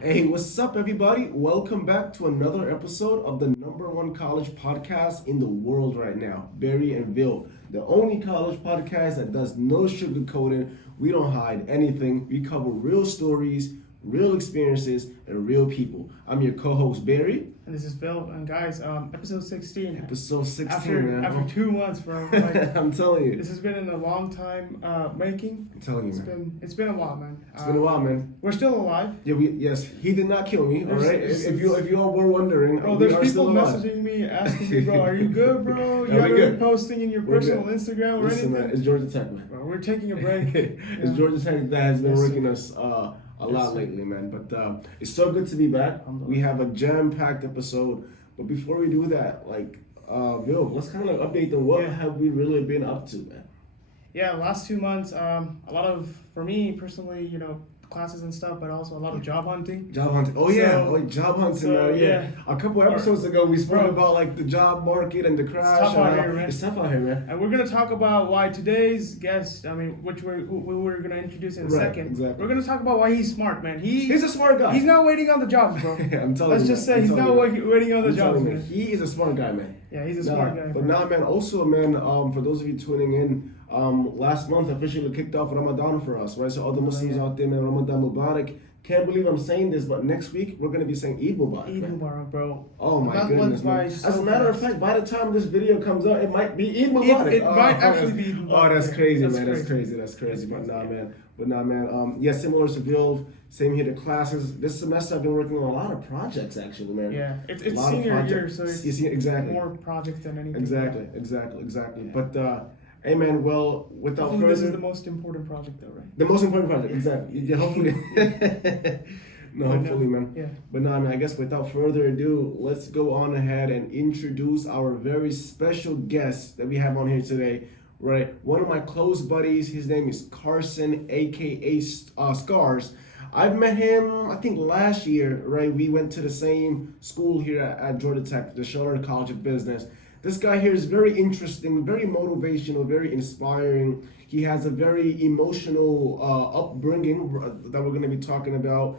Hey, what's up, everybody? Welcome back to another episode of the number one college podcast in the world right now, Barry and Bill. The only college podcast that does no sugarcoating. We don't hide anything. We cover real stories, real experiences, and real people. I'm your co-host, Barry. And this is Phil, and guys, episode 16. Episode 16, after, man. After 2 months, bro. Like, I'm telling you. This has been in a long time making. I'm telling you, man. It's been a while, man. It's been a while, man. We're still alive. Yeah, yes, he did not kill me, all right? If you all were wondering, bro, we there's are people still alive. messaging me, asking me, bro, are you good, bro? You No, we haven't good. been posting in your We're personal good. Instagram or Listen, anything? man, it's Georgia Tech, man. Bro, we're taking a break. It's Georgia Tech that has been Yes, working sir. us a Yes, lot sir. lately, man. But it's so good to be back. We have a jam-packed episode. But before we do that, Bill, let's kind of update them. What have we really been up to, man? Yeah, last 2 months, a lot of, for me personally, classes and stuff, but also a lot of job hunting. Job hunting. Oh, yeah. So- Job hunting, so, man. Yeah. A couple episodes ago, we spoke Bro. about, like, the job market and the crash. tough out and here, man. It's tough out here, man. And we're going to talk about why today's guest, which we were going to introduce in a Right, second. exactly. We're going to talk about why he's smart, man. He's a smart guy. He's not waiting on the jobs, bro. I'm telling Let's you, just man. say I'm he's telling not you, man. waiting on the I'm jobs, telling you, man. he is a smart guy, man. Yeah, he's a smart guy. But bro. now, man, also, man, for those of you tuning in, last month officially kicked off Ramadan for us, right? So all the Muslims out there, man, Ramadan Mubarak. Can't believe I'm saying this, but next week we're going to be saying Eid Mubarak. Eid man. Mubarak, bro. Oh my That goodness, went by man. so As a matter of fast. fact, by the time this video comes out, it might be Eid Mubarak. It might actually be Eid Oh, Mubarak. that's crazy, That's man. crazy. That's crazy. But nah, Yeah. man. Yeah, similar to Bill, same here to classes. This semester I've been working on a lot of projects, actually, man. Yeah, it's A lot of senior year, projects. so it's Exactly. more projects than anything. Exactly. Yeah. But hey, man. Well, without Hopefully this is further, the most important project, though, right? the most important project. Exactly. Yeah, hopefully. No, hopefully, man. Yeah. But no, I mean, I guess without further ado, let's go on ahead and introduce our very special guest that we have on here today. Right, one of my close buddies. His name is Carson, aka Scars. I've met him, I think, last year. Right, we went to the same school here at Georgia Tech, the Schiller College of Business. This guy here is very interesting, very motivational, very inspiring. He has a very emotional upbringing that we're going to be talking about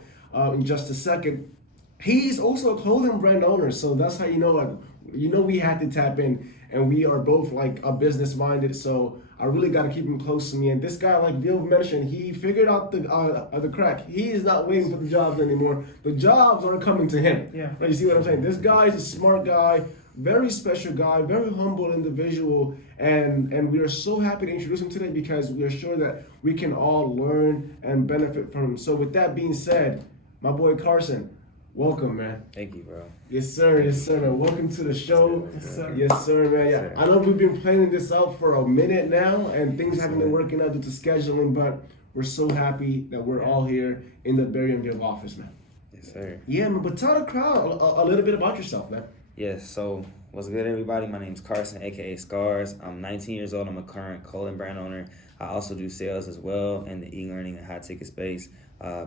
in just a second. He's also a clothing brand owner, so that's how we had to tap in, and we are both like a business minded. So I really got to keep him close to me. And this guy, like Bill mentioned, he figured out the crack. He is not waiting for the jobs anymore. The jobs are coming to him. Yeah. Right, you see what I'm saying? This guy is a smart guy, very special guy, very humble individual, and we are so happy to introduce him today because we are sure that we can all learn and benefit from him. So with that being said, my boy Carson, welcome, man. Thank you, bro. Yes, sir, man. Welcome to the show. Yes, sir. Yes, sir, man. Yeah, Yes, sir. I know we've been planning this out for a minute now, and things haven't been working out due to scheduling, but we're so happy that we're all here in the Barry and Bill office, man. Yes, sir. Yeah, man, but tell the crowd a little bit about yourself, man. Yes, so what's good, everybody? My name's Carson, aka Scars. I'm 19 years old. I'm a current clothing brand owner. I also do sales as well in the e-learning and high ticket space.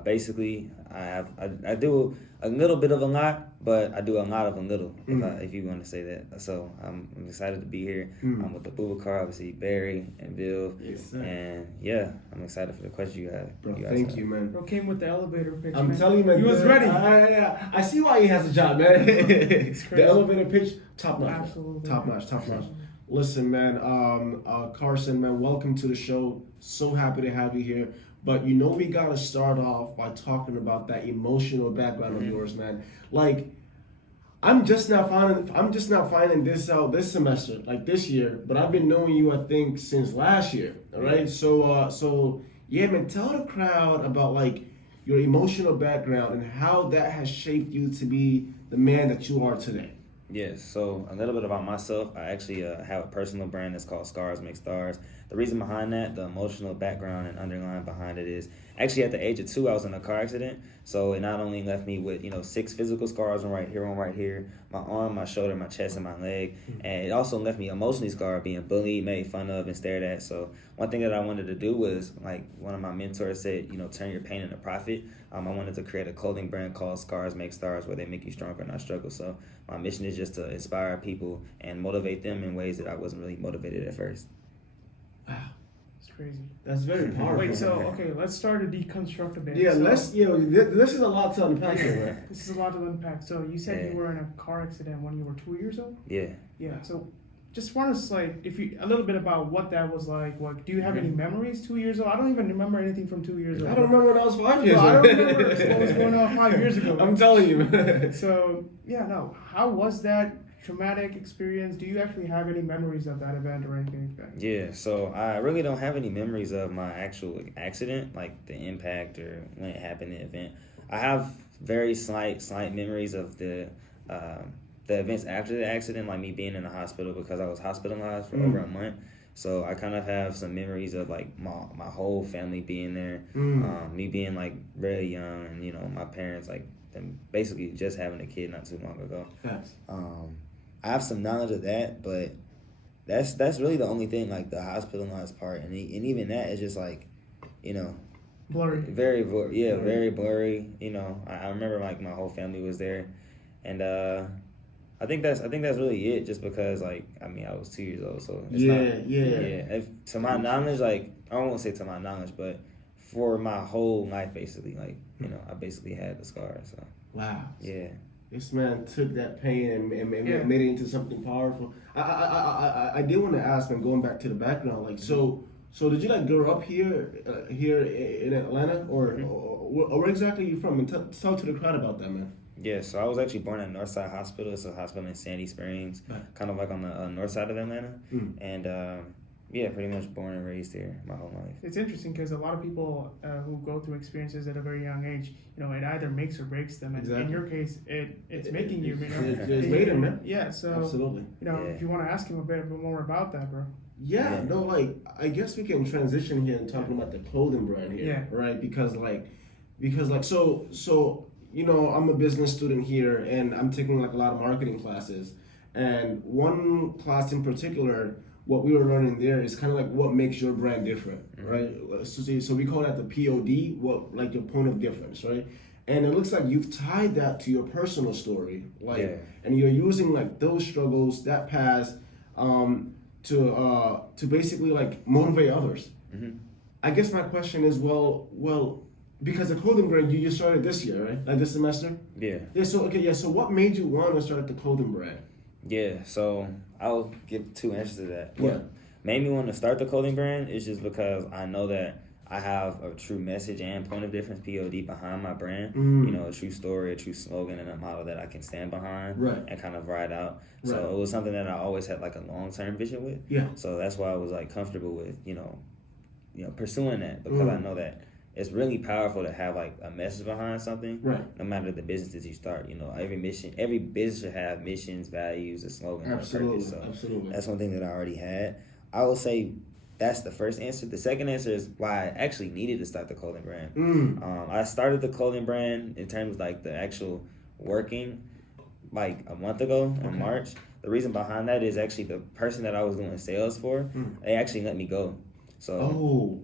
Basically, I do a little bit of a lot, but I do a lot of a little, if you want to say that. So I'm excited to be here. I'm with the Bubakar, obviously Barry and Bill, Yes, sir. and yeah, I'm excited for the question you have. Bro, guys thank have. you, man. Bro came with the elevator pitch, I'm man. telling you, man. He was ready. I see why he has a job, man. It's The crazy. elevator pitch, top notch. Absolutely. Top notch. Listen, man, Carson, man, welcome to the show. So happy to have you here. But we gotta start off by talking about that emotional background of yours, man. Like, I'm just now finding this out this semester, like this year. But I've been knowing you, I think, since last year. All right. So yeah, man, tell the crowd about like your emotional background and how that has shaped you to be the man that you are today. Yes, so a little bit about myself. I actually have a personal brand that's called Scars Make Stars. The reason behind that, the emotional background and underlying behind it is actually at the age of 2, I was in a car accident. So it not only left me with 6 physical scars, one right here, my arm, my shoulder, my chest, and my leg, and it also left me emotionally scarred, being bullied, made fun of, and stared at. So one thing that I wanted to do was, like one of my mentors said, turn your pain into profit. I wanted to create a clothing brand called Scars Make Stars, where they make you stronger, not struggle. So my mission is just to inspire people and motivate them in ways that I wasn't really motivated at first. Wow. crazy. That's very powerful. Wait, so okay, let's start to deconstruct a bit. Yeah, So, this is a lot to unpack here, right? This is a lot to unpack. So you said you were in a car accident when you were 2 years old. Yeah. Yeah. So just want us like if you a little bit about what that was like. Like, do you have any memories 2 years old? I don't even remember anything from 2 years old. I don't remember when I was 5 years Well, I old. don't remember what was going on 5 years ago. I'm telling you. So yeah, no. How was that traumatic experience? Do you actually have any memories of that event or anything like that? Yeah, so I really don't have any memories of my actual accident, like the impact or when it happened, the event. I have very slight memories of the events after the accident, like me being in the hospital because I was hospitalized for over a month. So I kind of have some memories of like my whole family being there, me being like very young, and you know my parents like them basically just having a kid not too long ago. Facts. I have some knowledge of that, but that's really the only thing, like the hospitalized part, and even that is just like, you know, Blurry. very blurry. You know, I remember like my whole family was there, and I think that's really it. Just because like I mean I was 2 years old, so it's yeah. To my knowledge, like I won't say to my knowledge, but for my whole life, basically, like you know, I basically had the scars. So wow. yeah. This man took that pain and made it into something powerful. I did want to ask, man, going back to the background, like, so did you like grow up here in Atlanta, or where exactly are you from? And talk to the crowd about that, man. Yeah, so I was actually born at Northside Hospital. It's a hospital in Sandy Springs, kind of like on the north side of Atlanta, and yeah, pretty much born and raised here my whole life. It's interesting because a lot of people who go through experiences at a very young age, you know, it either makes or breaks them. And in your case, it's making you, you know. It's made him, man. Yeah, so absolutely. You know, if you want to ask him a bit more about that, bro. Yeah, no, like I guess we can transition here and talking about the clothing brand here, right? Because so you know, I'm a business student here, and I'm taking like a lot of marketing classes, and one class in particular, what we were learning there is kind of like what makes your brand different, right? So we call that the POD, what like your point of difference, right? And it looks like you've tied that to your personal story, like, and you're using like those struggles, that past, to basically like motivate others. I guess my question is, well, because the clothing brand you just started this year, right? Like this semester? Yeah. Yeah. So so what made you want to start the clothing brand? Yeah, so I'll give two answers to that. Yeah. What made me want to start the clothing brand is just because I know that I have a true message and point of difference, POD, behind my brand. You know, a true story, a true slogan, and a model that I can stand behind and kind of ride out. So it was something that I always had like a long-term vision with. Yeah. So that's why I was like comfortable with, you know, pursuing that, because I know that it's really powerful to have like a message behind something. Right. No matter the business that you start, you know, every business should have missions, values, a slogan, absolutely, a purpose. So absolutely. that's one thing that I already had. I will say that's the first answer. The second answer is why I actually needed to start the clothing brand. I started the clothing brand in terms of like the actual working like a month ago in March. The reason behind that is actually the person that I was doing sales for, they actually let me go. So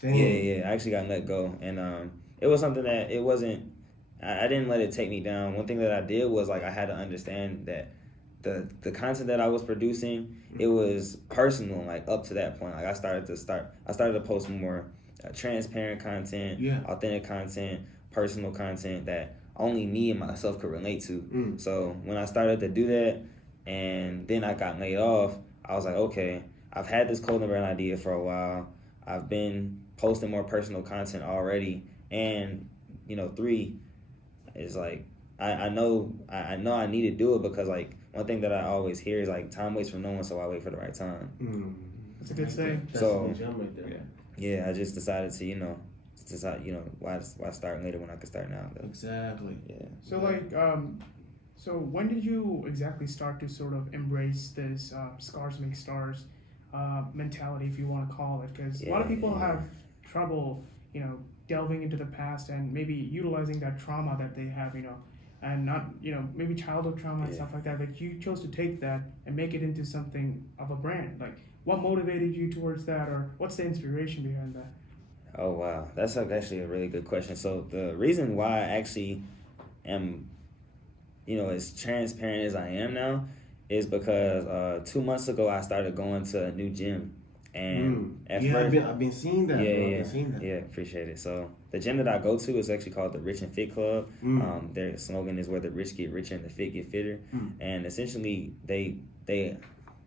dang. Yeah, I actually got let go, and it was something that it wasn't. I didn't let it take me down. One thing that I did was like I had to understand that the content that I was producing, it was personal. Like up to that point, like I started to post more transparent content, authentic content, personal content that only me and myself could relate to. So when I started to do that, and then I got laid off, I was like, okay, I've had this clothing brand idea for a while. I've been posting more personal content already, and you know, 3 is like I know I need to do it, because like one thing that I always hear is like time waits for no one, so I wait for the right time. That's a good saying. So That's a gem right there. yeah, I just decided to why start later when I could start now. Though. Exactly. Yeah. So like so when did you exactly start to sort of embrace this scars make stars mentality, if you want to call it? Because a lot of people have trouble, you know, delving into the past and maybe utilizing that trauma that they have, you know, and not, you know, maybe childhood trauma and stuff like that. But you chose to take that and make it into something of a brand. Like, what motivated you towards that, or what's the inspiration behind that? Oh wow, that's actually a really good question. So the reason why I actually am, you know, as transparent as I am now is because 2 months ago I started going to a new gym, And at yeah, first, I've been seeing that. yeah, bro. I've yeah, been seeing that. yeah, appreciate it. So the gym that I go to is actually called the Rich and Fit Club. Their slogan is where the rich get richer and the fit get fitter. And essentially, they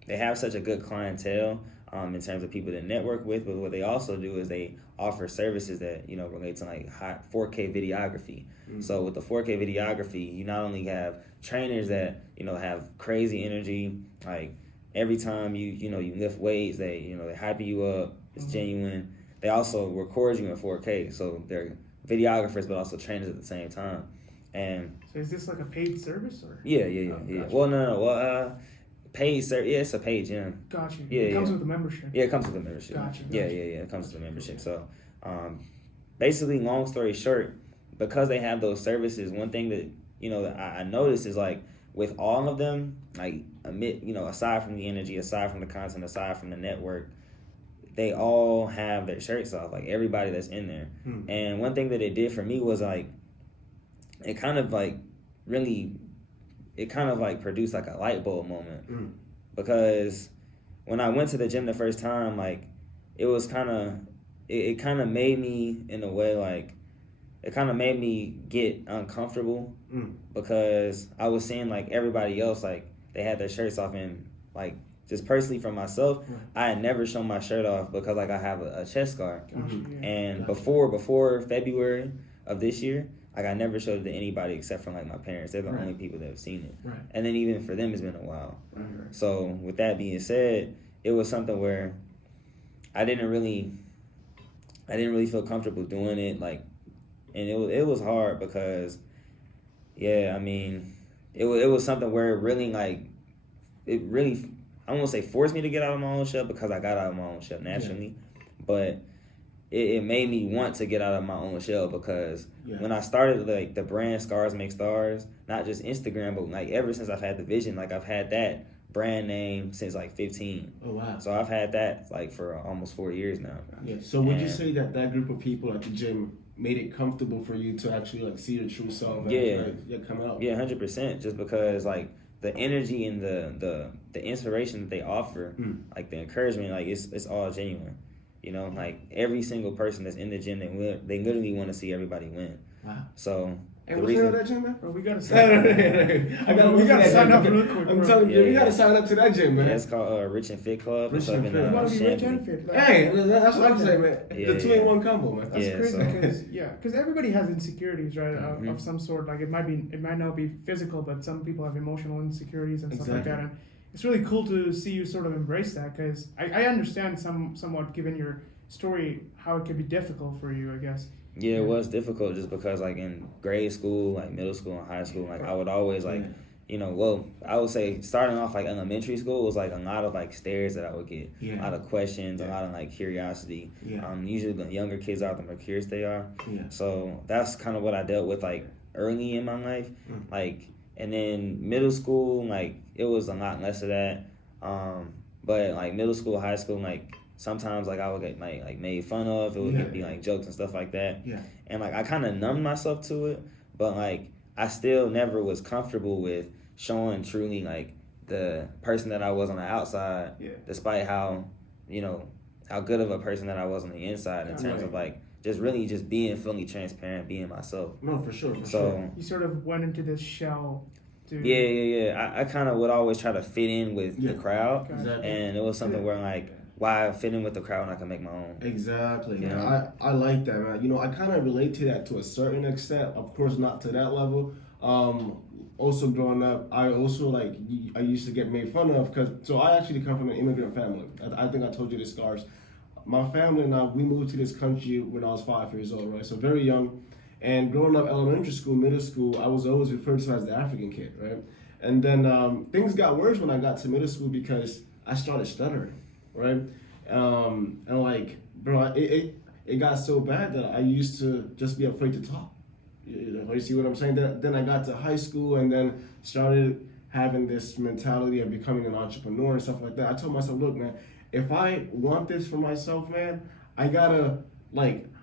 have such a good clientele in terms of people to network with. But what they also do is they offer services that relate to like high 4K videography. So with the 4K videography, you not only have trainers that have crazy energy, like every time you lift weights, they hype you up. It's genuine. They also record you in 4K, so they're videographers but also trainers at the same time. And so is this like a paid service or? Yeah. Gotcha. Well, no. Well, paid service. Yeah, it's a paid gym. Gotcha. Yeah, it comes with a membership. Yeah, it comes with a membership. Gotcha. Yeah. It comes with a membership. So, basically, long story short, because they have those services, one thing that that I noticed is like with all of them, like aside from the energy, aside from the content, aside from the network, they all have their shirts off, like everybody that's in there. And one thing that it did for me was like, it kind of like produced like a light bulb moment. Because when I went to the gym the first time, like it was it kind of made me in a way like, it kind of made me get uncomfortable because I was seeing like everybody else, like they had their shirts off, and like just personally for myself, I had never shown my shirt off because like I have a chest scar. And before February of this year, like I never showed it to anybody except for like my parents. They're the only people that have seen it. And then even for them, it's been a while. So with that being said, it was something where I didn't really feel comfortable doing it, like. And it was hard because, I mean, it was something where it really I won't say forced me to get out of my own shell because I got out of my own shell naturally, but it made me want to get out of my own shell because when I started like the brand Scars Make Stars, not just Instagram, but like ever since I've had the vision, like I've had that brand name since like 15. Oh wow! So I've had that like for almost 4 years now. Yeah. So would you say that group of people at the gym made it comfortable for you to actually like see your true self? Come out. Yeah, 100%. Just because like the energy and the inspiration that they offer, like the encouragement, like it's all genuine. Like every single person that's in the gym, they literally want to see everybody win. Wow. So. Hey, what's the name of that gym, man? Bro, we gotta sign up real quick. I'm telling you, we gotta sign up to that gym, man. Yeah, it's called Rich and Fit Club. Rich and Fit. You wanna be rich and fit. Hey, that's what I'm saying, man. The 2-in-1 combo, man. That's crazy because everybody has insecurities, right? Of some sort. Like it might not be physical, but some people have emotional insecurities and stuff like that. And it's really cool to see you sort of embrace that because I understand somewhat given your story how it could be difficult for you, I guess. Yeah, it was difficult just because like in grade school, like middle school and high school, like I would always like, I would say starting off like elementary school was like a lot of like stares that I would get, a lot of questions, a lot of like curiosity. Usually the younger kids are, the more curious they are. So that's kind of what I dealt with like early in my life, like, and then middle school, like it was a lot less of that. But like middle school, high school, like. Sometimes like I would get like made fun of. It would be like jokes and stuff like that. And like I kind of numbed myself to it, but like I still never was comfortable with showing truly like the person that I was on the outside, despite how how good of a person that I was on the inside in terms of like just being fully transparent, being myself. No, for sure. You sort of went into this shell. Yeah. I kind of would always try to fit in with the crowd, Exactly. And it was something where like. Why fit in with the crowd when I can make my own? Exactly. I like that, man. I kind of relate to that to a certain extent. Of course, not to that level. Also growing up, I used to get made fun of so I actually come from an immigrant family. I think I told you this, Scars. My family and I, we moved to this country when I was 5 years old, right? So very young. And growing up, elementary school, middle school, I was always referred to as the African kid, right? And then things got worse when I got to middle school because I started stuttering. Right, and like, bro, it got so bad that I used to just be afraid to talk. You see what I'm saying? Then I got to high school and then started having this mentality of becoming an entrepreneur and stuff like that. I told myself, look, man, if I want this for myself, man, I gotta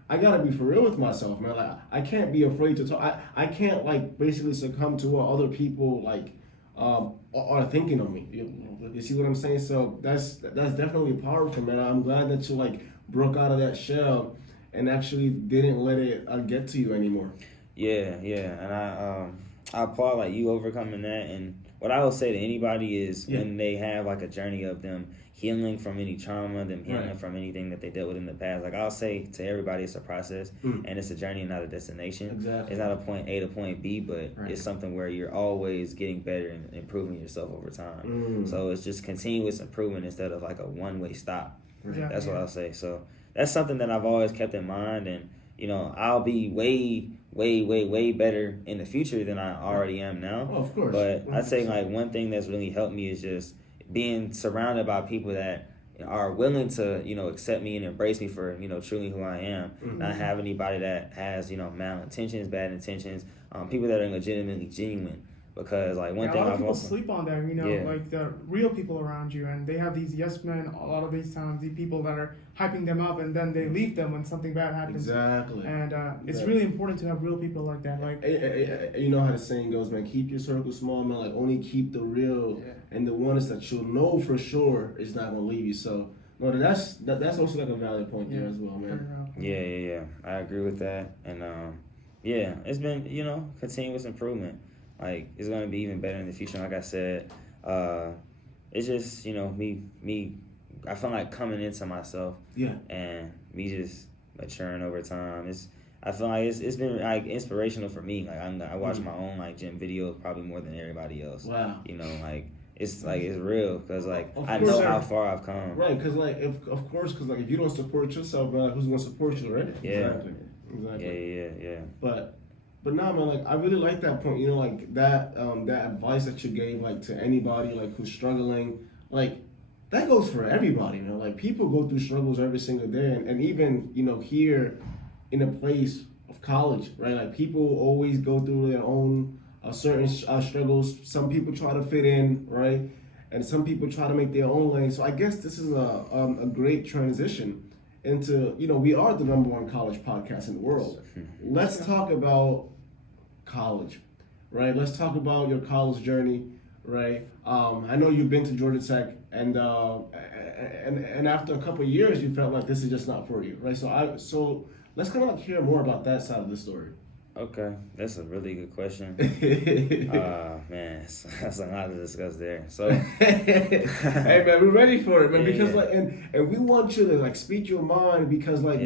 be for real with myself, man. Like, I can't be afraid to talk. I can't like basically succumb to what other people like are thinking of me. You see what I'm saying? So that's definitely powerful, man. I'm glad that you like broke out of that shell and actually didn't let it get to you anymore. Yeah, and I applaud like you overcoming that. And what I would say to anybody is when they have like a journey of them healing from any trauma, them healing from anything that they dealt with in the past. Like I'll say to everybody, it's a process and it's a journey, not a destination. Exactly. It's not a point A to point B, but it's something where you're always getting better and improving yourself over time. So it's just continuous improvement instead of like a one-way stop. That's what I'll say. So that's something that I've always kept in mind, and you know, I'll be way better in the future than I already am now. Oh, of course. But I'd say like one thing that's really helped me is just being surrounded by people that are willing to, you know, accept me and embrace me for, you know, truly who I am. Not have anybody that has, you know, malintentions, bad intentions, people that are legitimately genuine. Because like one thing a lot of I've people also sleep on that, you know, like the real people around you, and they have these yes men a lot of these times, these people that are hyping them up, and then they leave them when something bad happens. Exactly. And it's really important to have real people like that. Like you know how the saying goes, man. Keep your circle small, man. Like only keep the real and the ones that you'll know for sure is not gonna leave you. So no, that's also like a valid point there as well, man. Yeah. I agree with that, and it's been, you know, continuous improvement. Like it's gonna be even better in the future. Like I said, it's just, you know, me. I feel like coming into myself. And me just maturing over time. I feel like it's been like inspirational for me. Like I watch my own like gym videos probably more than everybody else. Wow. You know, like it's real because like I course, know how far I've come. Right, because like if you don't support yourself, man, like, who's gonna support you, right? Yeah. Exactly. Yeah. But nah, man, like I really like that point. You know, like that that advice that you gave, like to anybody like who's struggling, like that goes for everybody, man. Like people go through struggles every single day, and even, you know, here in a place of college, right? Like people always go through their own certain struggles. Some people try to fit in, right? And some people try to make their own lane. So I guess this is a great transition into, you know, we are the #1 college podcast in the world. Let's talk about college, right? Let's talk about your college journey, right? I know you've been to Georgia Tech, and after a couple of years, you felt like this is just not for you, right? So let's kind of like hear more about that side of the story. Okay, that's a really good question. Man, that's a lot to discuss there. So, hey man, we're ready for it, man. Because like, and we want you to like speak your mind, because like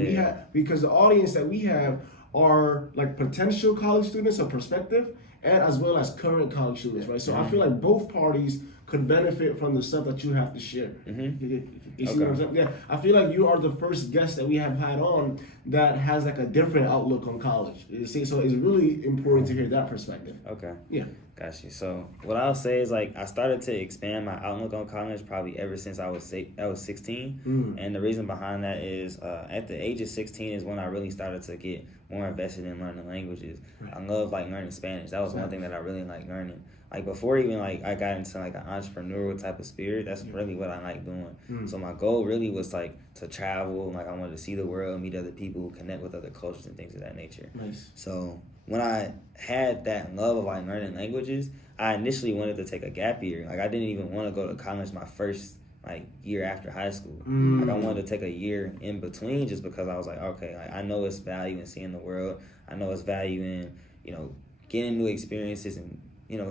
because the audience that we have are like potential college students or prospective, and as well as current college students, right? So I feel like both parties could benefit from the stuff that you have to share. You see what I'm saying? Yeah, I feel like you are the first guest that we have had on that has like a different outlook on college. You see, so it's really important to hear that perspective. Okay. Yeah. Got you. So what I'll say is like I started to expand my outlook on college probably ever since I was 16, and the reason behind that is at the age of 16 is when I really started to get more invested in learning languages. I love like learning Spanish. That was one thing that I really liked learning. Like before even like I got into like an entrepreneurial type of spirit, that's really what I like doing. So my goal really was like to travel, like I wanted to see the world, meet other people, connect with other cultures and things of that nature. Nice. So when I had that love of like learning languages, I initially wanted to take a gap year. Like I didn't even want to go to college my first like year after high school. Like I wanted to take a year in between just because I was like, okay, like, I know it's value in seeing the world. I know it's value in, you know, getting new experiences and, you know,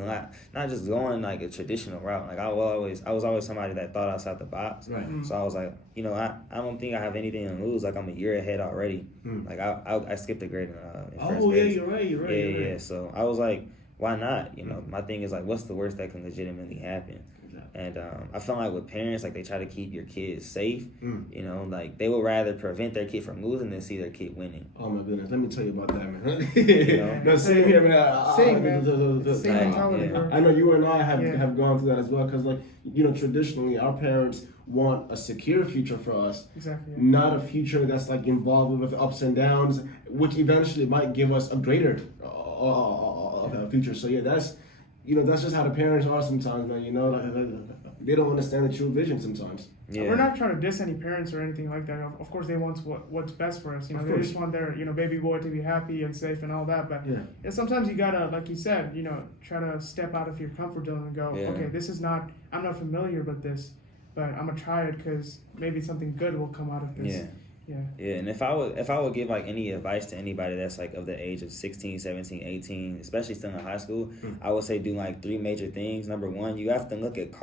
not just going like a traditional route. Like I was always somebody that thought outside the box. Right. So I was like, you know, I don't think I have anything to lose. Like I'm a year ahead already. Like I skipped a grade in first grade. You're right. Yeah. So I was like, why not? You know, my thing is like, what's the worst that can legitimately happen? And I feel like with parents, like they try to keep your kids safe. You know, like they would rather prevent their kid from losing than see their kid winning. Oh my goodness, let me tell you about that, man. You know? No, same here, man. Same mentality. I know you and I have gone through that as well, because like, you know, traditionally our parents want a secure future for us. Exactly. Not a future that's like involved with ups and downs, which eventually might give us a greater future. So yeah, that's just how the parents are sometimes, man. You know, like, they don't understand the true vision sometimes. We're not trying to diss any parents or anything like that. Of course, they want what's best for us. They just want their baby boy to be happy and safe and all that. But sometimes you gotta, like you said, try to step out of your comfort zone and go, okay, this is not. I'm not familiar with this, but I'm gonna try it because maybe something good will come out of this. Yeah, and if I would give like any advice to anybody that's like of the age of 16, 17, 18, especially still in high school, I would say do like 3 major things. Number 1, you have to look at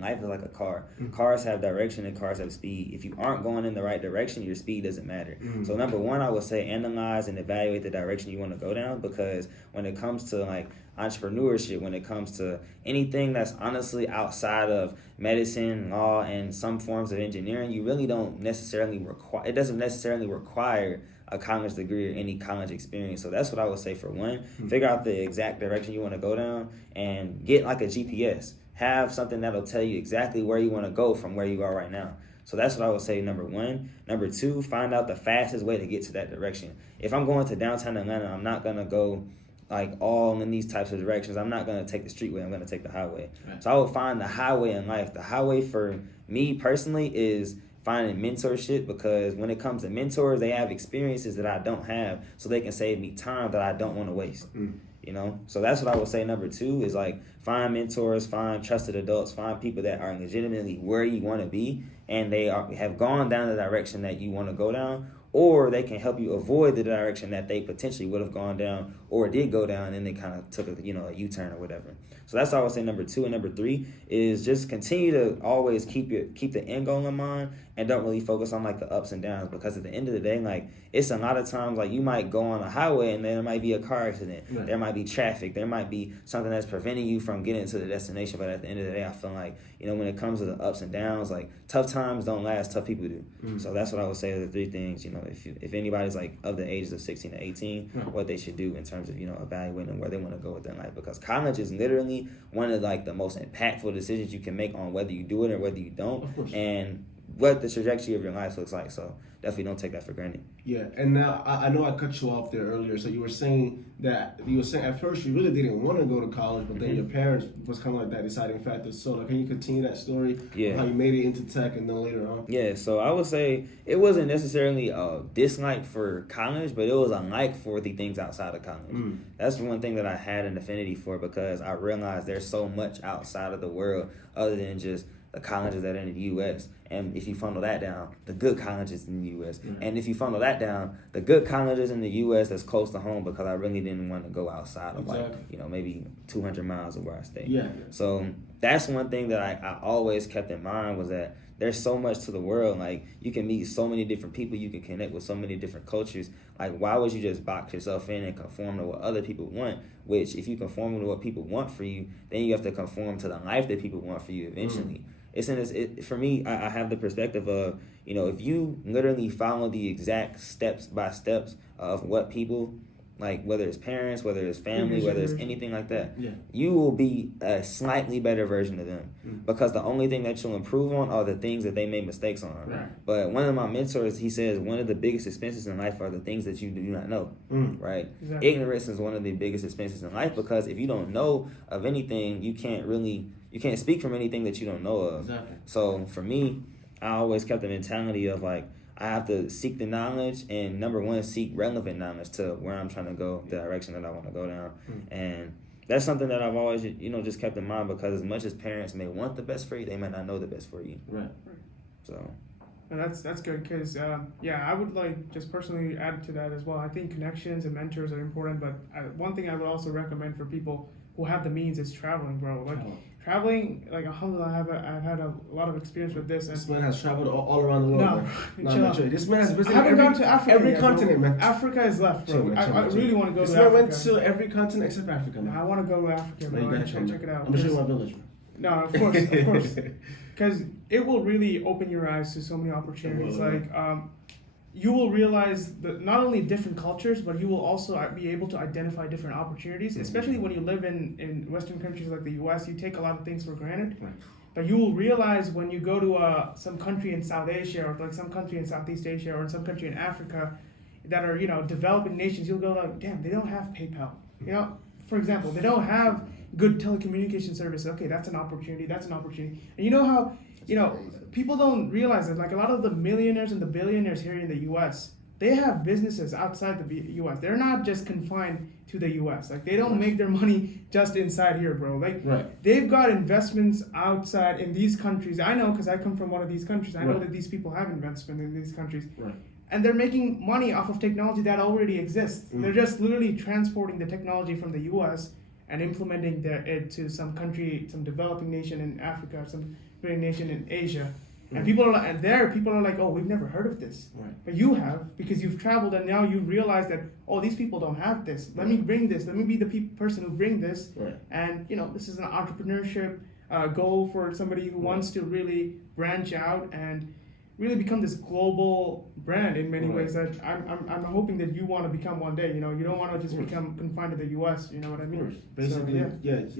life as like a car. Cars have direction and cars have speed. If you aren't going in the right direction, your speed doesn't matter. So number 1, I would say analyze and evaluate the direction you want to go down, because when it comes to like entrepreneurship, when it comes to anything that's honestly outside of medicine, law, and some forms of engineering, you really don't necessarily it doesn't necessarily require a college degree or any college experience. So that's what I would say for 1. Figure out the exact direction you want to go down and get like a GPS. Have something that'll tell you exactly where you want to go from where you are right now. So that's what I would say, number 1. Number 2, find out the fastest way to get to that direction. If I'm going to downtown Atlanta, I'm not going to go like all in these types of directions. I'm not going to take the streetway. I'm going to take the highway. Right. So I would find the highway in life. The highway for me personally is finding mentorship, because when it comes to mentors, they have experiences that I don't have, so they can save me time that I don't want to waste. So that's what I would say. Number 2 is like find mentors, find trusted adults, find people that are legitimately where you want to be, and they have gone down the direction that you want to go down, or they can help you avoid the direction that they potentially would have gone down or did go down, and they kind of took a U-turn or whatever. So that's what I would say. Number 2 and number 3 is just continue to always keep the end goal in mind, and don't really focus on like the ups and downs, because at the end of the day, like it's a lot of times like you might go on a highway and there might be a car accident, there might be traffic, there might be something that's preventing you from getting to the destination. But at the end of the day, I feel like when it comes to the ups and downs, like tough times don't last, tough people do. So that's what I would say are the 3 things. If anybody's like of the ages of 16 to 18, what they should do in terms of evaluating where they want to go with their life, because college is literally one of like the most impactful decisions you can make on whether you do it or whether you don't, and what the trajectory of your life looks like. So definitely don't take that for granted. Yeah, and now I know I cut you off there earlier. So you were saying at first you really didn't want to go to college, but then your parents was kind of like that deciding factor. So can you continue that story? Yeah. How you made it into tech and then later on? Yeah, so I would say it wasn't necessarily a dislike for college, but it was a like for the things outside of college. That's one thing that I had an affinity for, because I realized there's so much outside of the world other than just the colleges that are in the U.S. And if you funnel that down, the good colleges in the U.S. And if you funnel that down, the good colleges in the U.S. that's close to home, because I really didn't want to go outside of maybe 200 miles of where I stay. Yeah. So that's one thing that I always kept in mind, was that there's so much to the world. Like you can meet so many different people, you can connect with so many different cultures. Like why would you just box yourself in and conform to what other people want? Which if you conform to what people want for you, then you have to conform to the life that people want for you eventually. It's in this. For me, I have the perspective of if you literally follow the exact steps by steps of what people like, whether it's parents, whether it's family, whether it's anything like that, you will be a slightly better version of them, because the only thing that you'll improve on are the things that they made mistakes on. Right. But one of my mentors, he says one of the biggest expenses in life are the things that you do not know. Right? Exactly. Ignorance is one of the biggest expenses in life, because if you don't know of anything, you can't speak from anything that you don't know of. Exactly. So for me, I always kept the mentality of like, I have to seek the knowledge, and number 1, seek relevant knowledge to where I'm trying to go, the direction that I want to go down. And that's something that I've always, just kept in mind, because as much as parents may want the best for you, they might not know the best for you. Right. So. And that's good, because I would like just personally add to that as well. I think connections and mentors are important, but one thing I would also recommend for people who have the means is traveling, bro. Like traveling, like alhamdulillah, I've had a lot of experience with this. And this man has traveled all around the world. No, this man has visited gone to Africa every yet, continent, bro. man. Africa is left, bro. I really want to go to Africa. This man went to every continent except Africa, man. I want to go to Africa, bro. You gotta check it out. I'm gonna show you my village, man. No, of course. Because it will really open your eyes to so many opportunities. Like, you will realize that not only different cultures, but you will also be able to identify different opportunities, especially when you live in Western countries like the U.S., you take a lot of things for granted. Right. But you will realize when you go to some country in South Asia, or like some country in Southeast Asia, or in some country in Africa that are, developing nations, you'll go like, damn, they don't have PayPal. For example, they don't have good telecommunication service. Okay, that's an opportunity. That's an opportunity. And you know how, people don't realize that, like, a lot of the millionaires and the billionaires here in the U.S., they have businesses outside the U.S. They're not just confined to the U.S. Like, they don't make their money just inside here, bro. Like, they've got investments outside in these countries. I know, because I come from one of these countries. I know that these people have investment in these countries. And they're making money off of technology that already exists. They're just literally transporting the technology from the U.S. and implementing it to some country, some developing nation in Africa, some nation in Asia. And people are like, oh, we've never heard of this. But you have, because you've traveled and now you realize that, oh, these people don't have this. Let me bring this. Let me be the person who bring this. And, this is an entrepreneurship goal for somebody who wants to really branch out and really become this global brand in many ways that I'm hoping that you want to become one day. You don't want to just become confined to the U.S. You know what I mean? Basically,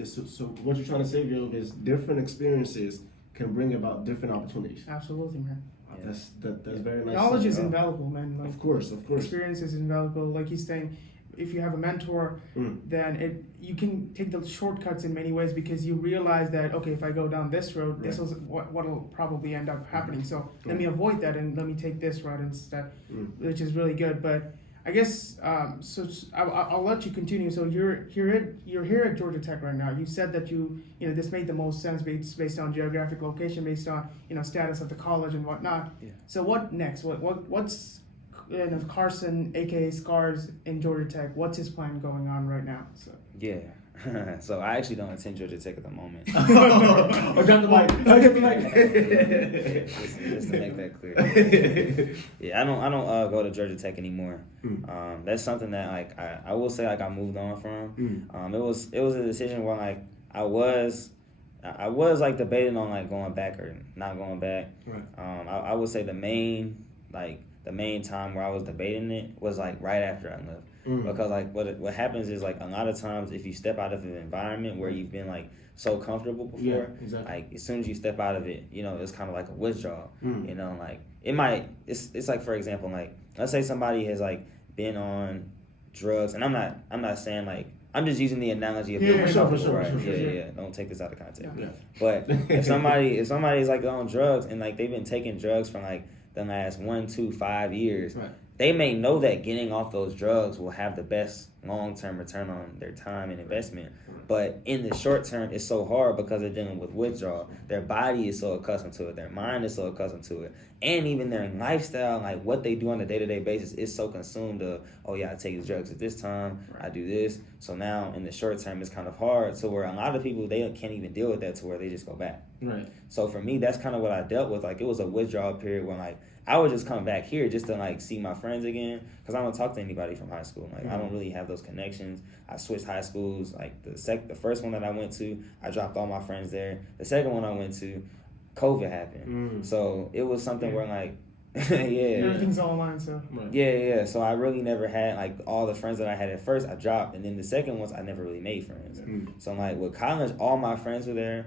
So what you're trying to say, Vio, is different experiences can bring about different opportunities. Absolutely, man. That's very nice. Knowledge is invaluable, man. Like, of course. Experience is invaluable. Like he's saying, if you have a mentor, then you can take the shortcuts in many ways because you realize that, okay, if I go down this road, this is what will probably end up happening. So let me avoid that and let me take this route instead, which is really good. But I guess I'll let you continue. So you're here at Georgia Tech right now. You said that this made the most sense based on geographic location, based on status of the college and whatnot. Yeah. So what next? What's Carson, aka Scars, in Georgia Tech? What's his plan going on right now? So so I actually don't attend Georgia Tech at the moment. Drop the mic. Just to make that clear. I don't go to Georgia Tech anymore. That's something that I will say I moved on from. It was a decision where I was debating on going back or not going back. I would say the main time where I was debating it was right after I left. Because what happens is a lot of times if you step out of an environment where you've been so comfortable before, as soon as you step out of it, it's kind of like a withdrawal. It's like, for example, let's say somebody has been on drugs, and I'm not saying I'm just using the analogy of for sure. Don't take this out of context. But if somebody's on drugs and they've been taking drugs for the last 1, 2, 5 years, they may know that getting off those drugs will have the best long-term return on their time and investment. But in the short term, it's so hard because they're dealing with withdrawal. Their body is so accustomed to it. Their mind is so accustomed to it. And even their lifestyle, what they do on a day-to-day basis is so consumed of, oh yeah, I take drugs at this time, I do this. So now in the short term, it's kind of hard. So where a lot of people, they can't even deal with that to where they just go back. So for me, that's kind of what I dealt with. It was a withdrawal period when I would just come back here just to see my friends again, because I don't talk to anybody from high school. I don't really have those connections. I switched high schools. The first one that I went to, I dropped all my friends there. The second one I went to, COVID happened. So it was something where everything's online, so so I really never had all the friends that I had at first I dropped, and then the second ones I never really made friends. So with college, all my friends were there.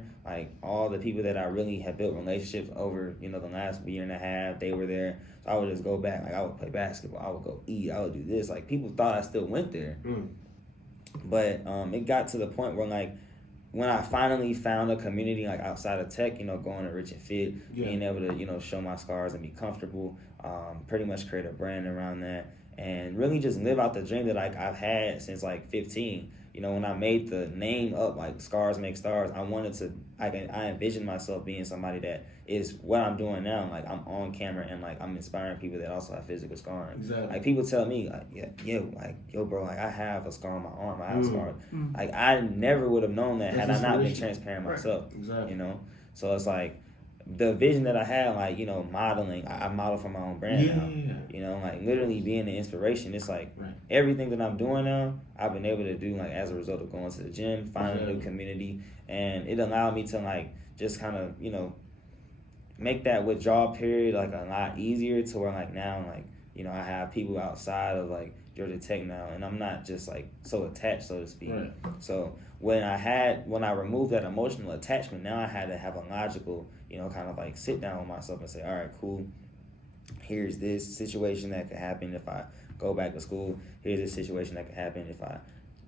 All the people that I really had built relationships over the last year and a half, they were there. So I would just go back. I would play basketball, I would go eat, I would do this. People thought I still went there. But it got to the point where when I finally found a community outside of tech, going to Rich and Fit, being able to show my scars and be comfortable, pretty much create a brand around that, and really just live out the dream that I've had since 15. When I made the name up, Scars Make Stars, I envisioned myself being somebody that is what I'm doing now. I'm on camera and I'm inspiring people that also have physical scarring. Exactly. People tell me yo bro, I have a scar on my arm, I have scars. I never would have known that had I not been transparent myself. Exactly. So it's the vision that I had, modeling, I model for my own brand now. Literally being the inspiration. It's everything that I'm doing now, I've been able to do as a result of going to the gym, finding a new community, and it allowed me to just kind of make that withdrawal period a lot easier to where now I have people outside of Georgia Tech now, and I'm not just so attached, so to speak. So when I removed that emotional attachment, now I had to have a logical, kind of sit down with myself and say, all right, cool. Here's this situation that could happen if I go back to school. Here's this situation that could happen if I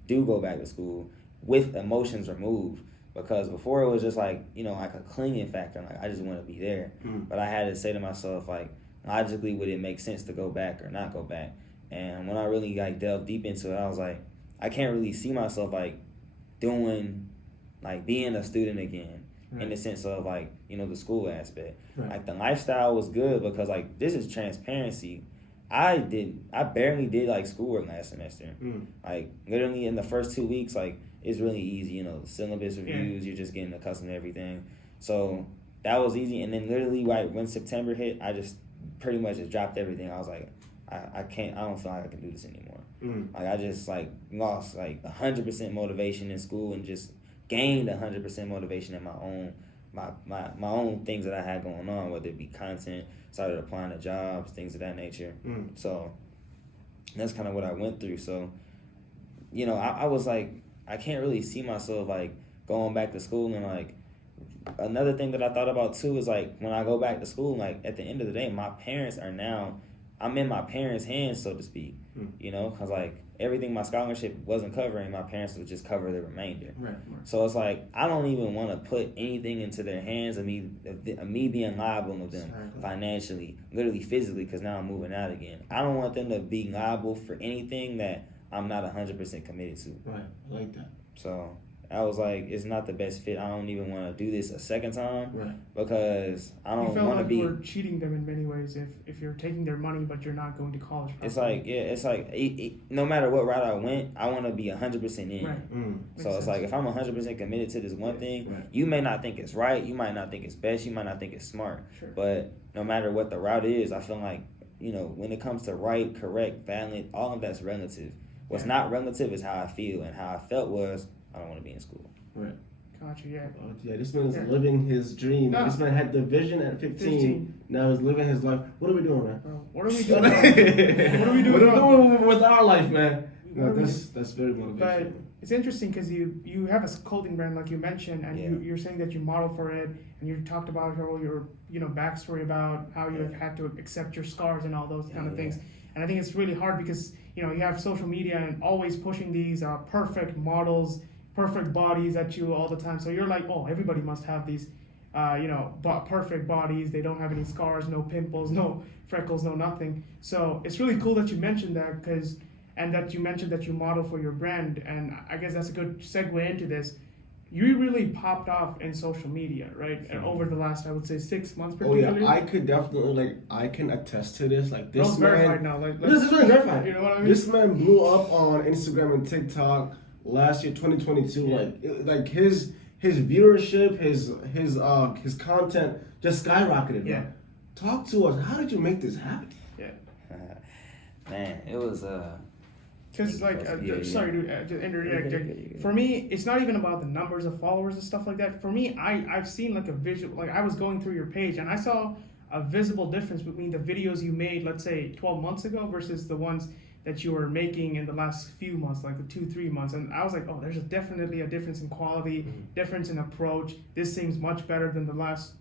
do go back to school. with emotions removed. Because before it was just like, you know, like a clinging factor. Like, I just want to be there. But I had to say to myself, like, logically, would it make sense to go back or not go back? And when I really, like, delved deep into it, I was like, I can't really see myself, like, doing, like, being a student again. Right. In the sense of, like, you know, the school aspect. Right. Like, the lifestyle was good because, like, this is transparency. I barely did, like, schoolwork last semester. Like, literally in the first 2 weeks, like, it's really easy, you know, syllabus reviews, you're just getting accustomed to everything. So that was easy. And then literally, like, when September hit, I just pretty much just dropped everything. I was like, I don't feel like I can do this anymore. Like, I just, like, lost, like, 100% motivation in school and just gained 100% motivation in my own things that I had going on, whether it be content, started applying to jobs, things of that nature. So that's kind of what I went through. So, you know, I was like, I can't really see myself, like, going back to school. And, like, another thing that I thought about, too, is, like, when I go back to school, like, at the end of the day, my parents are now, I'm in my parents' hands, so to speak, you know, because, like, everything my scholarship wasn't covering, my parents would just cover the remainder. Right. So it's like, I don't even want to put anything into their hands of me being liable of them financially, literally, physically, because now I'm moving out again. I don't want them to be liable for anything that I'm not 100% committed to. Right, I like that. So I was like, it's not the best fit. I don't even want to do this a second time because I don't want to be. You felt like you were cheating them in many ways if you're taking their money but you're not going to college. Properly. It's like no matter what route I went, I want to be 100% in. Right. So it's like if I'm 100% committed to this one thing, you may not think it's right, you might not think it's best, you might not think it's smart, but no matter what the route is, I feel like, you know, when it comes to right, correct, valid, all of that's relative. What's not relative is how I feel, and how I felt was I don't want to be in school. Right. Gotcha, yeah. Yeah, this man is living his dream. No. This man had the vision at 15. Now he's living his life. What are we doing, man? What are we doing? What are we doing with our life, man? No, that's very motivational. But it's interesting because you have a clothing brand, like you mentioned, and you're saying that you model for it, and you talked about your backstory about how you had to accept your scars and all those kind of things. And I think it's really hard because, you have social media and always pushing these perfect models, perfect bodies at you all the time. So you're like, oh, everybody must have these, perfect bodies. They don't have any scars, no pimples, no freckles, no nothing. So it's really cool that you mentioned that and that you mentioned that you model for your brand. And I guess that's a good segue into this. You really popped off in social media, right? And over the last, I would say, 6 months particularly. Oh yeah, I could definitely, I can attest to this. Like this man, verified now. This is really verified. You know what I mean? This man blew up on Instagram and TikTok last year, 2022. Yeah. Like his viewership, his content just skyrocketed. Yeah. Bro. Talk to us. How did you make this happen? Yeah. Man, it was Because sorry to interject. For me, it's not even about the numbers of followers and stuff like that. For me, I've seen like a visual. Like I was going through your page and I saw a visible difference between the videos you made, let's say 12 months ago, versus the ones that you were making in the last few months, like the 2-3 months. And I was like, oh, there's definitely a difference in quality, difference in approach. This seems much better than the last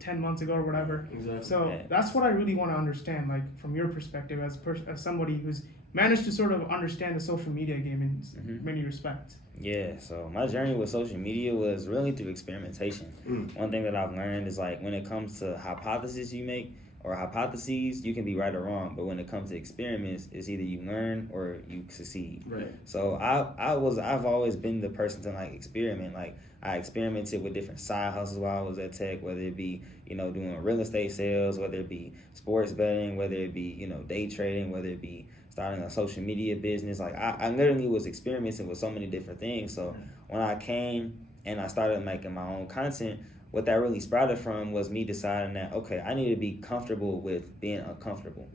10 months ago or whatever. Exactly. So that's what I really want to understand, like from your perspective as somebody who's managed to sort of understand the social media game in many respects. Yeah, so my journey with social media was really through experimentation. One thing that I've learned is like when it comes to hypotheses you make or hypotheses, you can be right or wrong. But when it comes to experiments, it's either you learn or you succeed. Right. So I've always been the person to like experiment. Like I experimented with different side hustles while I was at Tech, whether it be, doing real estate sales, whether it be sports betting, whether it be, day trading, whether it be starting a social media business. Like I literally was experimenting with so many different things. So when I came and I started making my own content, what that really sprouted from was me deciding that, okay, I need to be comfortable with being uncomfortable.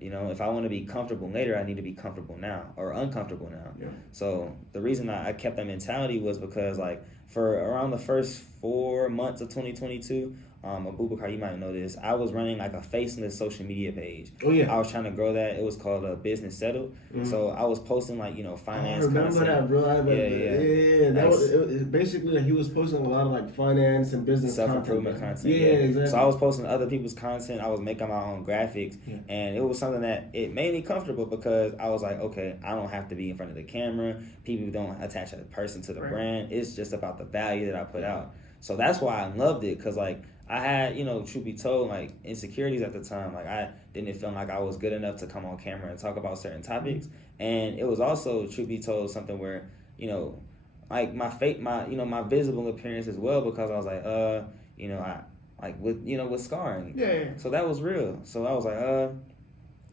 If I want to be comfortable later, I need to be comfortable now or uncomfortable now. Yeah. So the reason I kept that mentality was because like for around the first 4 months of 2022, Abubakar, you might know this. I was running like a faceless social media page. Oh yeah. I was trying to grow that. It was called Business Settled. So I was posting like finance. I remember content. that, bro. Yeah. That was basically like he was posting a lot of like finance and business self-improvement content. Yeah, exactly. So I was posting other people's content. I was making my own graphics, and it was something that it made me comfortable because I was like, okay, I don't have to be in front of the camera. People don't attach a person to the brand. It's just about the value that I put out. So that's why I loved it, because like I had, truth be told, like insecurities at the time. Like I didn't feel like I was good enough to come on camera and talk about certain topics. And it was also, truth be told, something where, like my visible appearance as well, because I was like, I like with scarring. Yeah. So that was real. So I was like,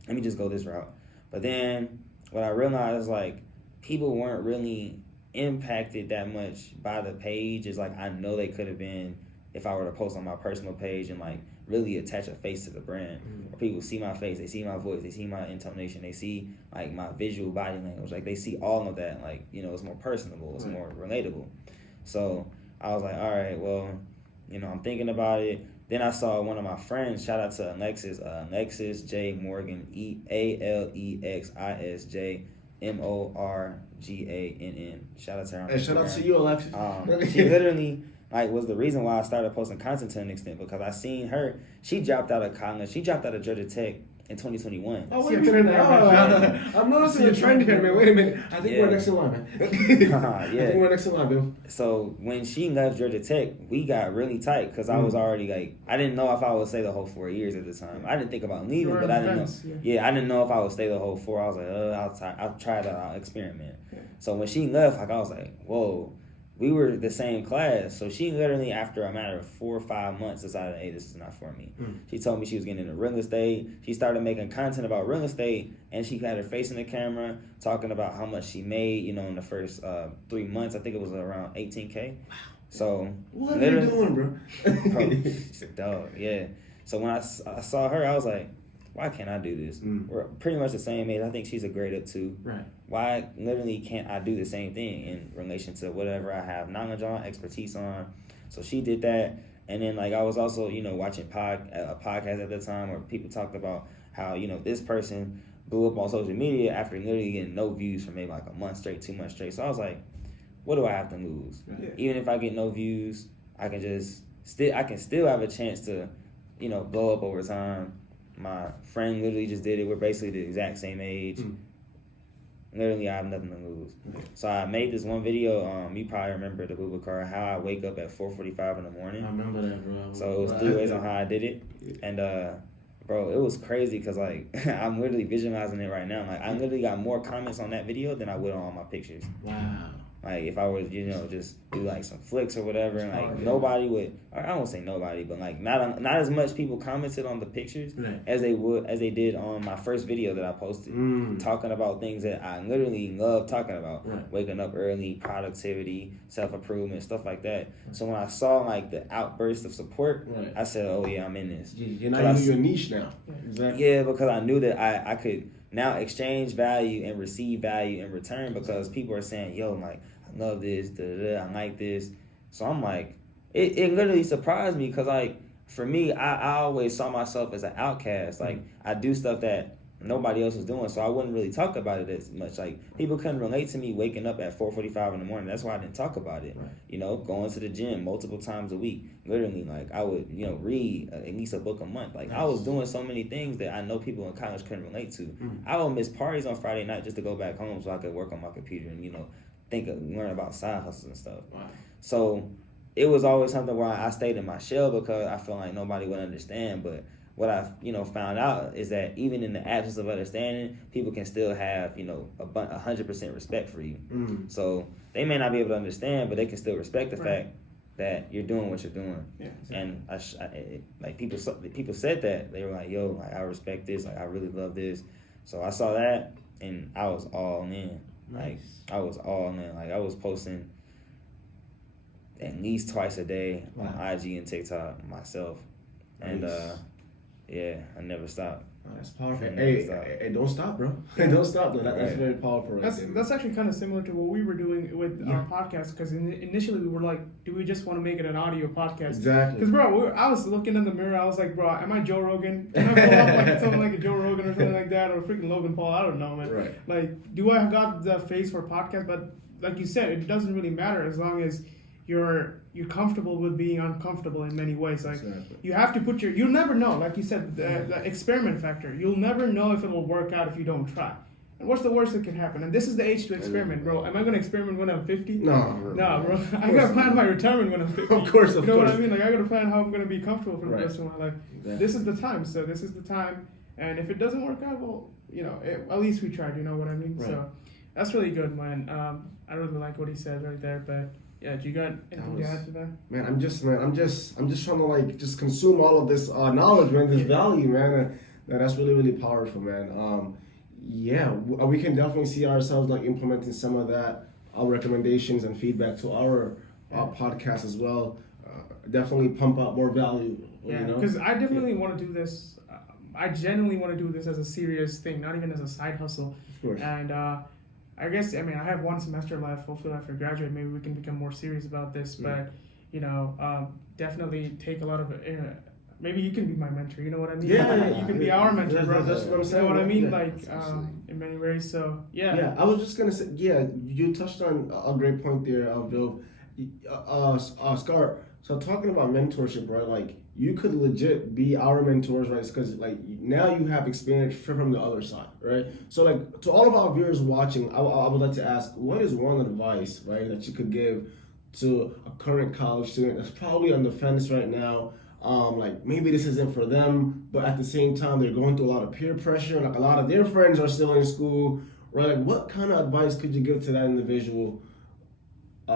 let me just go this route. But then what I realized, like, people weren't really impacted that much by the page is like I know they could have been if I were to post on my personal page and like really attach a face to the brand. Where people see my face, they see my voice, they see my intonation, they see like my visual body language, like they see all of that. Like it's more personable, it's more relatable. So I was like, all right, well, I'm thinking about it. Then I saw one of my friends, shout out to Alexis J Morgan, AlexisJMorgann. Shout out to her. Hey, shout out to you, Alexis. She literally was the reason why I started posting content to an extent, because I seen her. She dropped out of college. She dropped out of Georgia Tech in 2021. Oh, wait a minute. I'm noticing a trend here, man. Wait a minute. I think we're next in line, man. I think we're next in line, Bill. So when she left Georgia Tech, we got really tight because I was already like, I didn't know if I would stay the whole 4 years at the time. I didn't think about leaving, but I didn't know. I didn't know if I would stay the whole 4. I was like, I'll try it out. I'll experiment. Yeah. So when she left, like I was like, whoa. We were the same class, so she literally, after a matter of 4 or 5 months, decided, hey, this is not for me. She told me she was getting into real estate. She started making content about real estate, and she had her face in the camera, talking about how much she made, in the first 3 months. I think it was around $18K. So what are you doing, bro? She's a dog, yeah. So when I saw her, I was like, why can't I do this? We're pretty much the same age. I think she's a grade up too. Right. Why literally can't I do the same thing in relation to whatever I have knowledge on, expertise on? So she did that. And then like I was also, watching a podcast at the time where people talked about how, this person blew up on social media after literally getting no views for maybe like a month straight, 2 months straight. So I was like, what do I have to lose? Yeah. Even if I get no views, I can still have a chance to, blow up over time. My friend literally just did it. We're basically the exact same age. Literally, I have nothing to lose. So I made this one video. You probably remember the Bubakar, how I wake up at 4:45 in the morning. I remember that, bro. So it was 3 ways on how I did it. And, bro, it was crazy because, like, I'm literally visualizing it right now. Like, I literally got more comments on that video than I would on all my pictures. Wow. Like, if I was, just do, like, some flicks or whatever, and, like, nobody would, or I won't say nobody, but, like, not as much people commented on the pictures as they did on my first video that I posted, talking about things that I literally love talking about, waking up early, productivity, self-improvement, stuff like that. So when I saw, like, the outburst of support, I said, oh, yeah, I'm in this. You're not in your niche now. Exactly. Yeah, because I knew that I could now exchange value and receive value in return, because people are saying, yo, like, I love this, I like this. So I'm like, it literally surprised me, because, like, for me, I always saw myself as an outcast. Like, I do stuff that nobody else was doing, so I wouldn't really talk about it as much. Like, people couldn't relate to me waking up at 4:45 in the morning. That's why I didn't talk about it. Going to the gym multiple times a week. Literally, like, I would, read at least a book a month. Like, I was doing so many things that I know people in college couldn't relate to. I would miss parties on Friday night just to go back home so I could work on my computer and, learn about side hustles and stuff. So it was always something where I stayed in my shell because I felt like nobody would understand. But what I found out is that even in the absence of understanding, people can still have 100% respect for you. So they may not be able to understand, but they can still respect the fact that you're doing what you're doing. Yeah, exactly. And people said that they were like, yo, like, I respect this, like, I really love this. So I saw that and I was all in. Like, I was all in. Like, I was posting at least twice a day on IG and TikTok myself. And I never stopped. Oh, that's powerful. And Hey, don't stop, bro. Don't stop, though. That's very powerful right there. That's actually kind of similar to what we were doing with our podcast, because initially we were like, do we just want to make it an audio podcast? Exactly. Because, bro, I was looking in the mirror, I was like, bro, am I Joe Rogan? Can I go off like something like a Joe Rogan or something like that, or freaking Logan Paul? I don't know, man. Right. Like, do I got the face for podcast? But like you said, it doesn't really matter as long as you're comfortable with being uncomfortable in many ways. Like you have to put you'll never know. Like you said, the experiment factor. You'll never know if it will work out if you don't try. And what's the worst that can happen? And this is the age to experiment, bro. Am I gonna experiment when I'm 50? No, bro. I gotta plan my retirement when I'm 50. Of course, you know what I mean? Like I gotta plan how I'm gonna be comfortable for the rest of my life. Exactly. This is the time. So this is the time. And if it doesn't work out, well, at least we tried. You know what I mean? Right. So that's really good, man. I really like what he said right there, but. Yeah, do you got anything to add to that? Man, I'm just trying to like just consume all of this knowledge, man, this value, man. That's really, really powerful, man. We can definitely see ourselves like implementing some of that, our recommendations and feedback to our podcast as well. Definitely pump out more value. Yeah, because I definitely want to do this. I genuinely want to do this as a serious thing, not even as a side hustle. Of course. And I guess, I have 1 semester left. Hopefully after I graduate, maybe we can become more serious about this. But, definitely take a lot of, maybe you can be my mentor. You know what I mean? You can be our mentor, bro. That's what I'm saying. You know what I mean? Yeah, like, in many ways. So, yeah. Yeah, I was just going to say, you touched on a great point there, Bill. Scar, so talking about mentorship, right? Like, you could legit be our mentors, right? Because like now you have experience from the other side, right? So like to all of our viewers watching, I would like to ask, what is one advice, right, that you could give to a current college student that's probably on the fence right now? Like maybe this isn't for them, but at the same time they're going through a lot of peer pressure. Like a lot of their friends are still in school, right? Like what kind of advice could you give to that individual,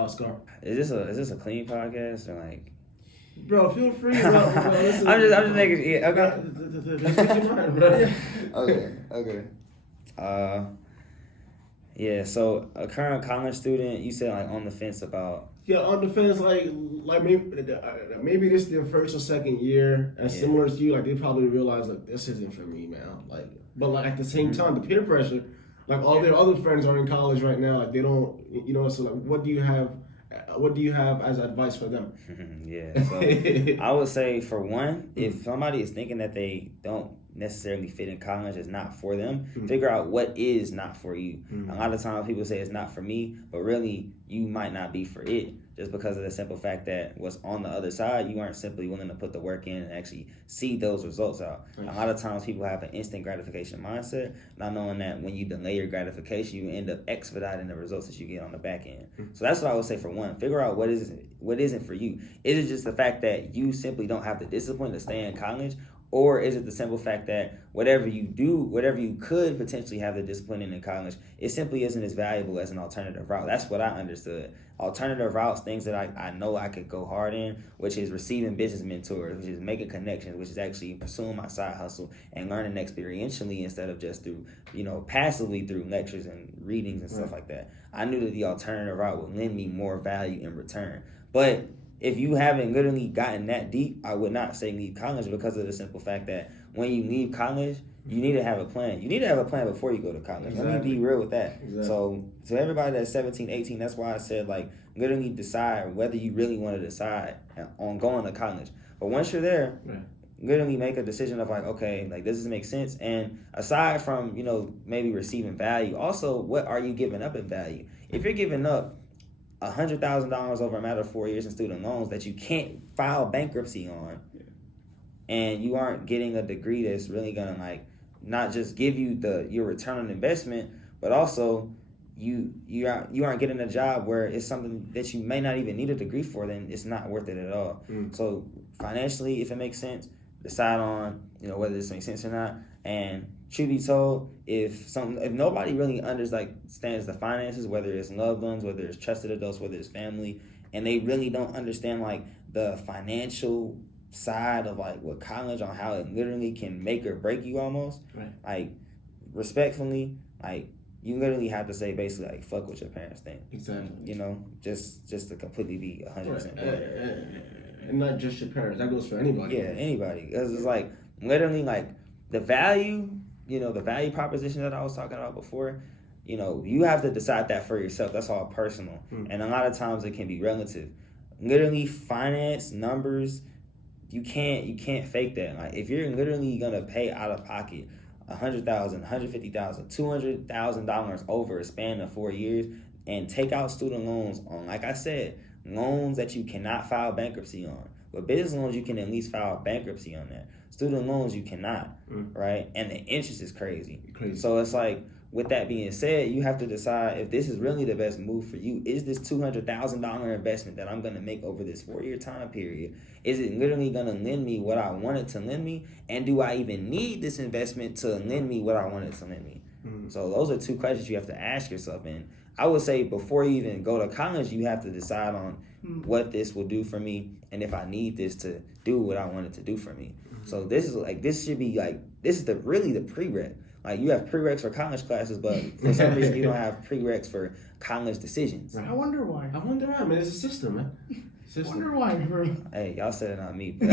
Scar? Is this a clean podcast or like? Bro, feel free. Bro, listen, I'm just making. Yeah, okay. Let's make your mind, bro. Okay. Yeah. So a current college student, you said like on the fence about. Yeah, on the fence, like maybe this is their first or second year, and similar to you, like they probably realize like this isn't for me, man. Like, but like at the same time, the peer pressure, like all their other friends are in college right now, like they don't, So like, what do you have as advice for them? Yeah, so I would say for one, if somebody is thinking that they don't necessarily fit in college, it's not for them, figure out what is not for you. A lot of times people say it's not for me, but really you might not be for it, just because of the simple fact that what's on the other side, you aren't simply willing to put the work in and actually see those results out. A lot of times people have an instant gratification mindset, not knowing that when you delay your gratification, you end up expediting the results that you get on the back end. So that's what I would say for one. Figure out what isn't for you. Is it just the fact that you simply don't have the discipline to stay in college? Or is it the simple fact that whatever you do, whatever you could potentially have the discipline in college, it simply isn't as valuable as an alternative route? That's what I understood. Alternative routes, things that I know I could go hard in, which is receiving business mentors, which is making connections, which is actually pursuing my side hustle and learning experientially instead of just through, passively through lectures and readings and stuff like that. I knew that the alternative route would lend me more value in return. But if you haven't literally gotten that deep, I would not say leave college, because of the simple fact that when you leave college, you need to have a plan. You need to have a plan before you go to college. Exactly. Let me be real with that. Exactly. So to everybody that's 17, 18, that's why I said, like, literally decide whether you really want to decide on going to college. But once you're there, literally make a decision of like, okay, like, does this make sense? And aside from, maybe receiving value, also, what are you giving up in value? If you're giving up $100,000 over a matter of 4 years in student loans that you can't file bankruptcy on, and you aren't getting a degree that's really gonna like not just give you your return on investment, but also you aren't getting a job where it's something that you may not even need a degree for, then it's not worth it at all. So financially, if it makes sense, decide on whether this makes sense or not. And truth be told, if nobody really understands the finances, whether it's loved ones, whether it's trusted adults, whether it's family, and they really don't understand like the financial side of like what college, on how it literally can make or break you almost, like respectfully, like you literally have to say basically like fuck what your parents think. Exactly. Just to completely be 100%. And not just your parents. That goes for anybody. Yeah, anybody. Because it's like literally like the value, the value proposition that I was talking about before, you have to decide that for yourself. That's all personal. And a lot of times it can be relative. Literally, finance, numbers, you can't fake that. Like, if you're literally gonna pay out of pocket $100,000, $150,000, $200,000 over a span of 4 years, and take out student loans on, like I said, loans that you cannot file bankruptcy on. With business loans, you can at least file bankruptcy on that. Student loans, you cannot, right? And the interest is crazy. So it's like, with that being said, you have to decide if this is really the best move for you. Is this $200,000 investment that I'm going to make over this 4-year time period, is it literally going to lend me what I want it to lend me? And do I even need this investment to lend me what I want it to lend me? So those are two questions you have to ask yourself. And I would say before you even go to college, you have to decide on what this will do for me and if I need this to do what I want it to do for me. So this is really the prereq. Like, you have prereqs for college classes, but for some reason you don't have prereqs for college decisions. I wonder why. Man. It's a system, man. I wonder why, bro. Hey, y'all said it, not me. No,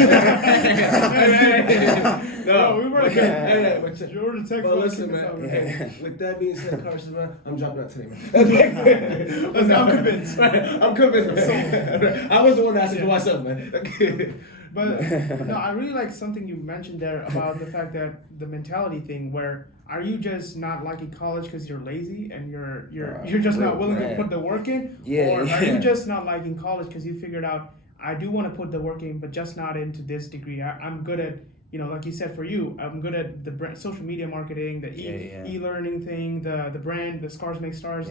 we were Georgia Tech. But listen, man. With that being said, Carson, man, I'm dropping out today, man. Listen, I'm convinced. I'm convinced. I was the one asking for myself, man. But no, I really like something you mentioned there about the fact that the mentality thing, where are you just not liking college because you're lazy and you're just not willing to put the work in? Or are you just not liking college because you figured out, I do want to put the work in, but just not into this degree. I'm good at, like you said, for you, I'm good at the brand, social media marketing, the e-learning thing, the brand, the Scars Make Stars.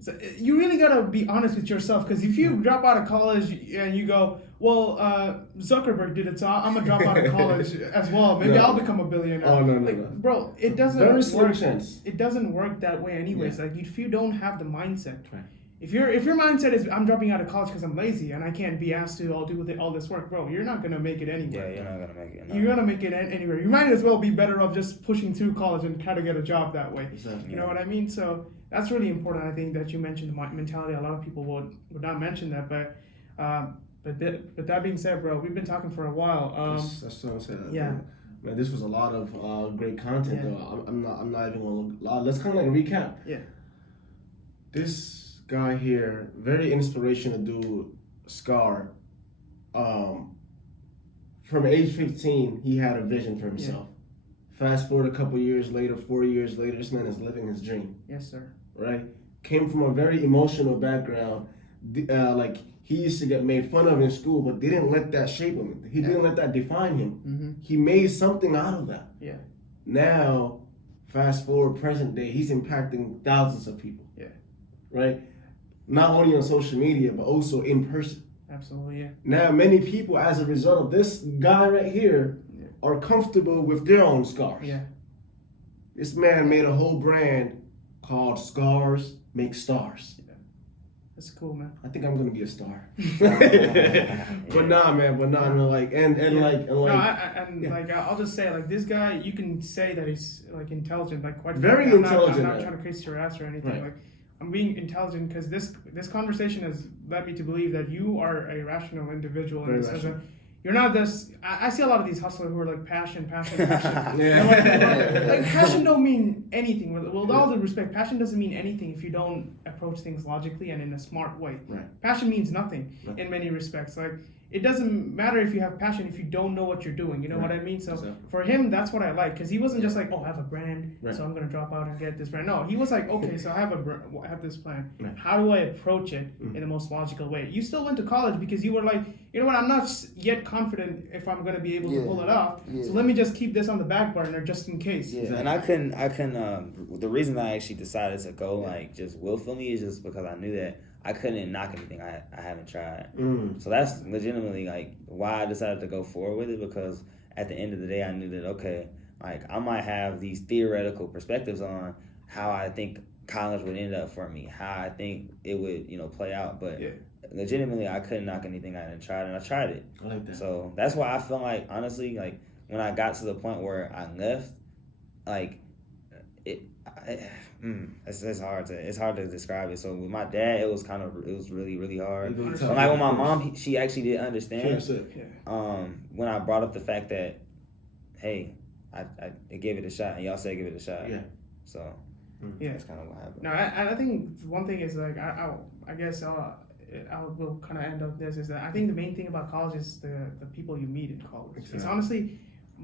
So you really gotta be honest with yourself, because if you drop out of college and you go, well, Zuckerberg did it, so I'm gonna drop out of college as well. Maybe I'll become a billionaire. Oh no. Bro, it doesn't work. It doesn't work that way, anyways. Like, if you don't have the mindset, if your mindset is I'm dropping out of college because I'm lazy and I can't be asked to do all this work, bro, you're not gonna make it anywhere. Yeah, you're not gonna make it. No. You're gonna make it anywhere. You might as well be better off just pushing through college and try to get a job that way. Exactly. You know what I mean? So that's really important. I think that you mentioned the mentality. A lot of people would not mention that, but that being said, bro, we've been talking for a while. That's what I'm saying. Yeah. Man, this was a lot of great content, though. I'm not even gonna. Let's kind of like recap. Yeah. This guy here, very inspirational dude, Scar. From age 15, he had a vision for himself. Fast forward a couple years later, 4 years later, this man is living his dream. Yes, sir. Right? Came from a very emotional background. Like, he used to get made fun of in school, but they didn't let that shape him. He didn't let that define him. He made something out of that. Yeah. Now, fast forward present day, he's impacting thousands of people. Yeah. Right? Not only on social media, but also in person. Absolutely, yeah. Now, many people, as a result of this guy right here, are comfortable with their own scars. Yeah. This man made a whole brand called Scars Make Stars. Yeah. That's cool, man. I think I'm gonna be a star. But nah, man. Like, I'll just say, like, this guy, you can say that he's like intelligent, like quite very frankly, intelligent. I'm not trying to kiss your ass or anything. Right. Like, I'm being intelligent because this conversation has led me to believe that you are a rational individual. Very And rational. you're not this. I see a lot of these hustlers who are like passion. Yeah. Like, passion don't mean anything. With all due respect, passion doesn't mean anything if you don't approach things logically and in a smart way. Right. Passion means nothing in many respects. Like, it doesn't matter if you have passion if you don't know what you're doing. You know what I mean? So exactly. For him, that's what I like, because he wasn't just like, oh, I have a brand, so I'm gonna drop out and get this brand. No, he was like, okay, so I have this plan. Right. How do I approach it in the most logical way? You still went to college because you were like, you know what? I'm not yet confident if I'm gonna be able to pull it off. So let me just keep this on the back burner just in case. Yeah, and I couldn't. The reason I actually decided to go like just willfully is just because I knew that I couldn't knock anything I haven't tried. So that's legitimately like why I decided to go forward with it, because at the end of the day I knew that, okay, like I might have these theoretical perspectives on how I think college would end up for me, how I think it would, play out, but legitimately I couldn't knock anything I hadn't tried, and I tried it. I like that. So that's why I feel like, honestly, like when I got to the point where I left, like it's hard to describe it. So with my dad, it was really, really hard. But like with my mom, she actually did understand. Sure. When I brought up the fact that, hey, I gave it a shot, and y'all said give it a shot. Yeah. So Yeah. that's kind of what happened. No, I think one thing is like I guess I will kind of end up this is that I think the main thing about college is the people you meet in college. Exactly. It's honestly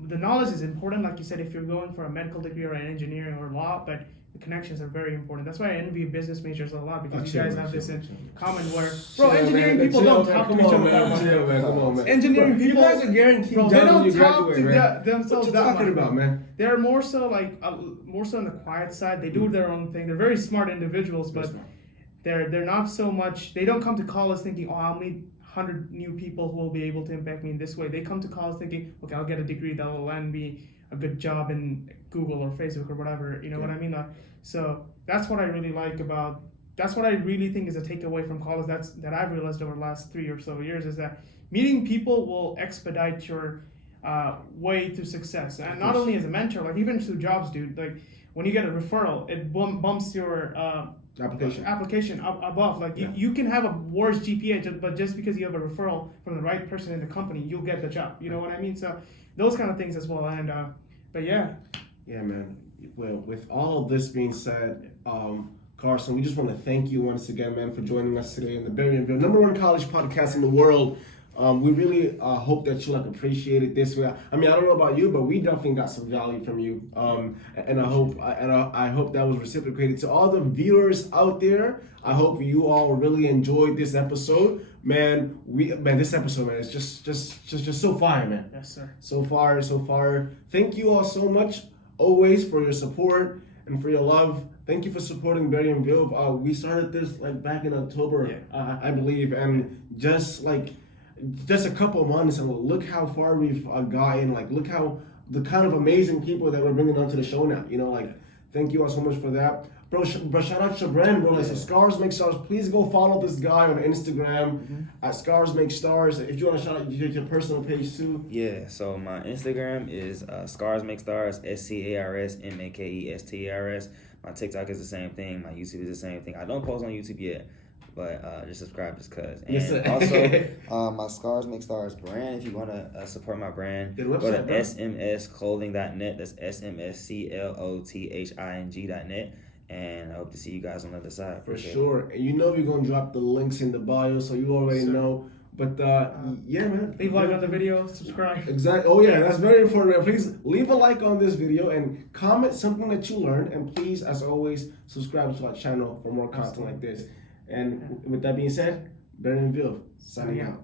the knowledge is important, like you said, if you're going for a medical degree or an engineering or law, but the connections are very important. That's why I envy business majors a lot because you guys have this in common where, bro, engineering people don't talk to each other. Come on, man. Engineering Bro, people, you guys are guaranteed bro, jobs they when don't you talk graduate, to man. themselves What you that talking much. about, man? They're more so like more so on the quiet side. They do their own thing. They're very smart individuals, but they're not so much. They don't come to college thinking, oh, I'll meet 100 new people who will be able to impact me in this way. They come to college thinking, okay, I'll get a degree that will land me a good job in Google or Facebook or whatever. You know what I mean? So that's what I really like about. That's what I really think is a takeaway from college. That I've realized over the last 3 or so years is that meeting people will expedite your way to success, and not only as a mentor, like even through jobs, dude. Like when you get a referral, it bumps your application up above. Like you can have a worse GPA, but just because you have a referral from the right person in the company, you'll get the job. You know what I mean? So those kind of things as well. And but yeah, man. Well, with all of this being said, Carson, we just want to thank you once again, man, for joining us today in the Berryenville #1 college podcast in the world. We really hope that you appreciate it this way. I mean, I don't know about you, but we definitely got some value from you, and I hope that was reciprocated to all the viewers out there. I hope you all really enjoyed this episode, man. This episode, man, is just so fire, man. Yes, sir. So far. Thank you all so much, always, for your support and for your love. Thank you for supporting Berryenville. We started this back in October, I believe, and just a couple of months, and look how far we've gotten. Look how the kind of amazing people that we're bringing onto the show now. Thank you all so much for that, bro. Shout out to your brand, bro. So Scars Make Stars. Please go follow this guy on Instagram at Scars Make Stars. If you want to shout out your personal page too. Yeah. So my Instagram is Scars Make Stars, SCARSMAKESTARS. My TikTok is the same thing. My YouTube is the same thing. I don't post on YouTube yet. But just subscribe just cause. And yes, sir. Also, my Scars Make Stars brand, if you want to support my brand, website, go to smsclothing.net. That's smsclothing.net. And I hope to see you guys on the other side. For sure. And we're going to drop the links in the bio, so you already know. But yeah, man. Leave a like on the video, subscribe. Exactly. Oh, yeah, that's very important, man. Please leave a like on this video and comment something that you learned. And please, as always, subscribe to our channel for more content like this. And with that being said, Berryenville signing out.